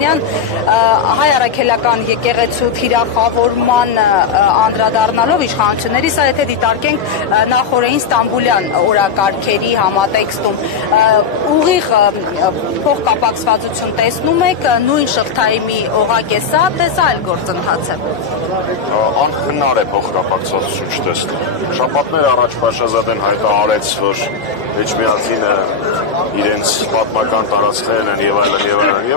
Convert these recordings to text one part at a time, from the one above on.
Հայ առաքելական եկեղեցու թիրախավորման անդրադառնալով իշխանությունների, սա եթե դիտարկենք նախորդին Ստամբուլյան օրակարգերի համատեքստում, ուղիղ փոխկապակցվածություն տեսնում եք, նույն շղթայի մի օղակ է սա, թե սա այլ գործընթաց է։ Անհնար է փոխկապակցվածություն չտեսնել։ Շաբաթներ առաջ Փաշազադեն հայտարարեց, որ Էջմիածինը իրենց պատմական տարածքներն են եւ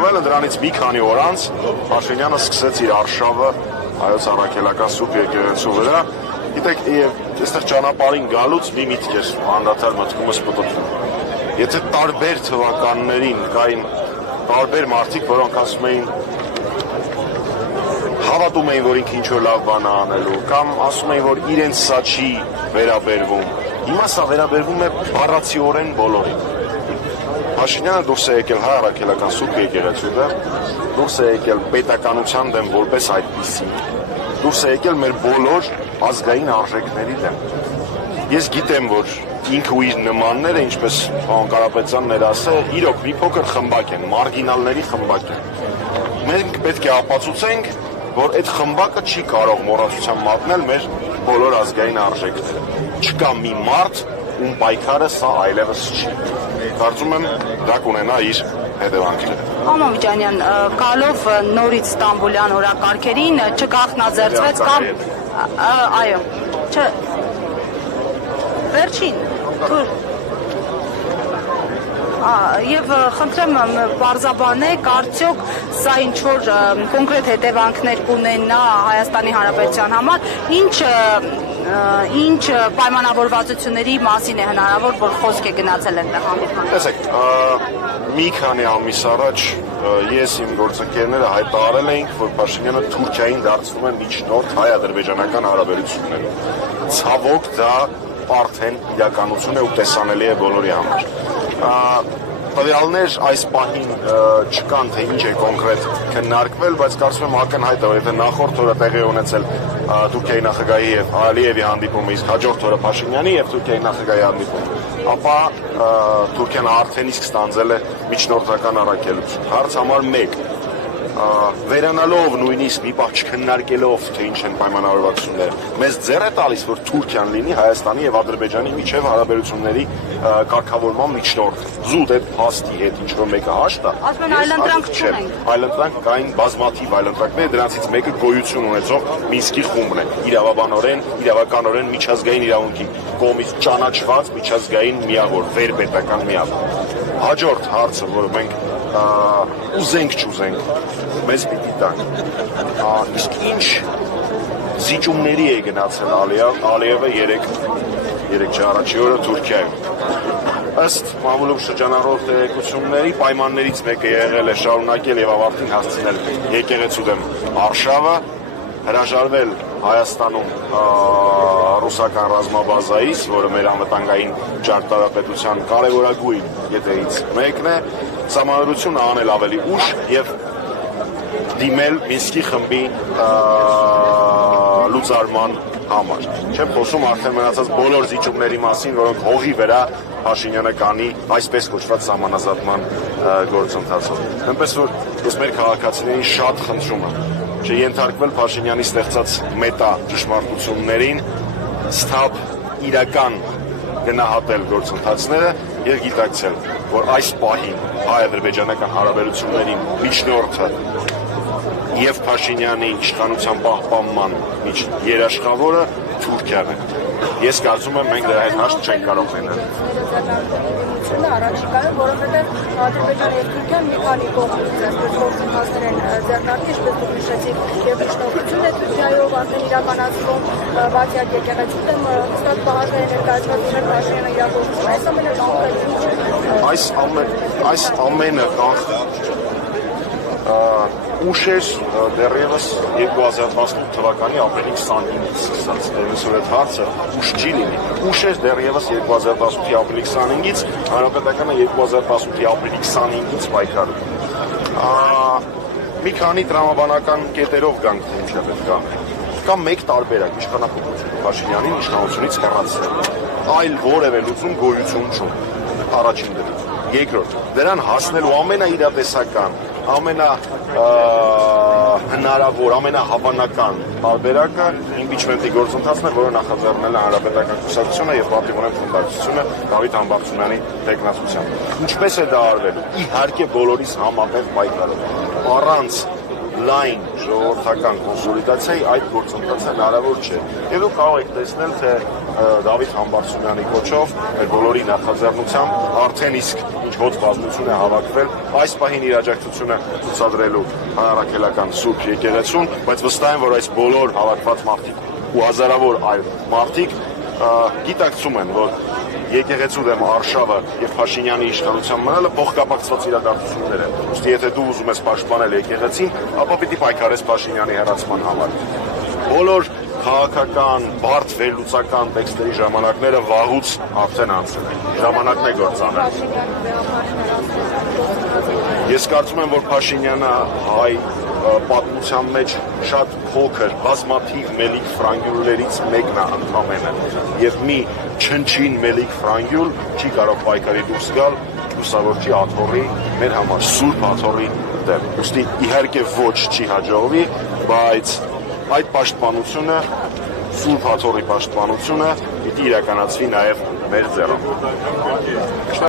այլն, դրանից մի քանի օր անց Փաշինյանը սկսեց իր արշավը հայոց առաքելական սուրբ եկեղեցու վրա։ Գիտեք, այստեղ ճանապարհին գալուց մի միտք էր անդադար մտքումս պտտվում։ Եթե տարբեր թվականներին կային տարբեր մարդիկ, որոնք ասում էին հավատում էին, որ ինքը ինչ-որ լավ բան է անելու, կամ ասում էին, որ իրենց սա չի վերաբերվում։ Հիմա սա վերաբերվում է բառացիորեն բոլորին։ Փաշինյանը դուրս է եկել հայ առաքելական սուրբ եկեղեցուց, դուրս է եկել պետականության դեմ որպես այդպիսի, դուրս է եկել մեր բոլոր ազգային արժեքների դեմ։ Ես գիտեմ, որ ինքը ու իր նմանները, ինչպես պարոն Կարապետյանն էր ասել, իրոք մի փոքր խմբակ են, մարգինալների խմբակ են։ Մենք պետք է ապացուցենք, որ այդ խմբակը չի կարող մոռացության մատնել մեր բոլոր ազգային արժեքները։ Չկա մի մարդ, ում պայքարը սա այլևս չի։ Կարծում եմ դա կունենա իր հետևանքները։ Ամամջանյան, գալով նորից Ստամբուլյան օրակարգերին չկախնաձերծվեց կամ այո, վերջին Եվ խնդրեմ պարզաբանեք, արդյոք սա ինչ-որ կոնկրետ հետևանքներ կունենա Հայաստանի Հանրապետության համար, ինչ պայմանավորվածությունների մասին է հնարավոր, որ խոսք է գնացել այնտեղ հանդիպման։ Տեսեք, մի քանի ամիս առաջ ես իմ գործընկերները հայտարարել էինք, որ Փաշինյանը Թուրքիային դարձնում է միջնորդ հայ-ադրբեջանական հարաբերություններում։ Ցավոք դա արդեն իրականություն է ու տեսանելի է բոլորի համար։ Տվյալներ այս պահին չկան, թե ինչ է կոնկրետ քննարկվել, բայց կարծում եմ ակնհայտ է, որ եթե նախորդ օրը տեղի ունեցել Թուրքիայի նախագահի եւ Ալիևի հանդիպումը, իսկ հաջորդ օրը Փաշինյանի եւ Թուրքիայի նախագահի հանդիպումը, ապա Թուրքիան արդեն իսկ ստանձել է միջնորդական առաքելություն։ Հարց համար 1. Վերանալով նույնիսկ մի պահ չքննարկելով, թե ինչ են պայմանավորվածությունները, մեզ ձեռ է տալիս, որ Թուրքիան լինի Հայաստանի եւ Ադրբեջանի միջև հարաբերությունների կարգավորման միջնորդ։ Զուտ այդ փաստի հետ ինչ որ մեկը հաշտ է։ Ասում այլընտրանք չունենք։ Այլընտրանք կային բազմաթիվ այլընտրանքներ, դրանցից մեկը գոյություն ունեցող Մինսկի խումբն է։ Իրավաբանորեն, իրավականորեն միջազգային իրավունքի կողմից ճանաչված միջազգային միավոր, վերպետական միավոր։ Հաջորդ հարցը, որը մենք ուզենք չուզենք, մեզ պիտի տանք։ Իսկ ինչ զիջումների է գնացել Ալիևը երեք առաջի օրը Թուրքիայում։ Ըստ մամուլում շրջանառող տեղեկությունների պայմաններից մեկը եղել է շարունակել եւ ավարտին հասցնել եկեղեցու դեմ արշավը, հրաժարվել Հայաստանում ռուսական ռազմաբազայից, որը մեր անվտանգային ճարտարապետության կարևորագույն ետևից մեկն է, Սահմանադրությունը անել ավելի ուշ եւ դիմել Մինսկի խմբի լուծարման համար։ Չեմ խոսում արդեն մնացած բոլոր զիջումների մասին, որոնք հողի վրա Փաշինյանը կանի այսպես կոչված սահմանազատման գործընթացով։ Այնպես որ ես մեր քաղաքացիներին շատ խնդրում եմ չենթարկվել Փաշինյանի ստեղծած մետա ճշմարտություններին, սթափ իրական գնահատել գործընթացները եւ գիտակցել, որ այս պահին հայ-ադրբեջանական հարաբերությունների միջնորդը եւ Փաշինյանի իշխանության պահպանման երաշխավորը Թուրքիան է։ Ես կարծում եմ մենք դրա հետ հաշտ չենք կարող լինել։ Առաջիկայում, որովհետև Ադրբեջանը եւ Թուրքիան մի քանի կողմից գործընթացներ են ձեռնարկել, ինչպես դուք նշեցիք, եւ միջնորդություն է Թուրքիայով արդեն իրականացվում, Բացիակ եկեղեցու դեմ հստակ պահանջներ են ներկայացված իմ Փաշինյանը իրականացնում։ Այս ամենը ուշ էր դեռևս 2018 թվականի ապրիլի 25-ից սկսած, դեռևս որ այդ հարցը ուշ չի լինի, ուշ էր դեռևս 2018-ի ապրիլի 25-ից, Հանրապետականը 2018-ի ապրիլի 25-ից պայքարում։ Մի քանի տրամաբանական կետերով գանք, թե ինչ է պետք անել։ Կա մեկ տարբերակ իշխանապետություն Փաշինյանին իշխանությունից հեռացնել, այլ որևէ լուծում գոյություն չունի, առաջին դեպքում։ Երկրորդ, դրան հասնելու ամենաիրատեսական հնարավոր, ամենահավանական տարբերակը իմպիչմենտի գործընթացն է, որը նախաձեռնել է Հանրապետական կուսակցությունը եւ պատիվորեն խմբակցությունը Դավիթ Համբարձումյանի տեխնացությամբ։ Ինչպես է դա արվելու։ Իհարկե բոլորիս համատեղ պայքարով, առանց լայն ժողովրդական կոնսոլիդացիայի այդ գործընթացը հնարավոր չէ։ Եվ դուք կարող եք տեսնել, թե Դավիթ Համբարձումյանի կոչով մեր բոլորի նախաձեռնությամբ արդեն իսկ ինչ հոծ բազմություն է հավաքվել այս պահին իր աջակցությունը ցուցադրելու հանրաքելական Սուրբ եկեղեցուն, բայց վստահ եմ, որ այս բոլոր հավաքված մարդիկ ու հազարավոր այլ մարդիկ գիտակցում են, որ եկեղեցու դեմ արշավը եւ Փաշինյանի իշխանության մնալը փոխկապակցված իրադարձություններ են։ Ուստի եթե դու ուզում ես պաշտպանել եկեղեցին, ապա պիտի պայքարես Փաշինյանի հեռացման համար։ Բոլոր քաղաքական, բարդ վերլուծական տեքստերի ժամանակները վաղուց արդեն անցել են։ Ժամանակն է գործանել։ Ես կարծում եմ, որ Փաշինյանը հայ պատմության մեջ շատ փոքր, բազմաթիվ մելիք ֆրանգյուլներից մեկն է ընդամենը, եւ մի չնչին մելիք ֆրանգյուլ չի կարող պայքարի դուրս գալ լուսավորչի աթոռի, մեր համար սուրբ աթոռի դեմ։ Ուստի իհարկե ոչ չի հաջողվի, բայց այդ պաշտպանությունը, սուրբ աթոռի պաշտպանությունը պիտի իրականացվի նաեւ մեր ձեռով։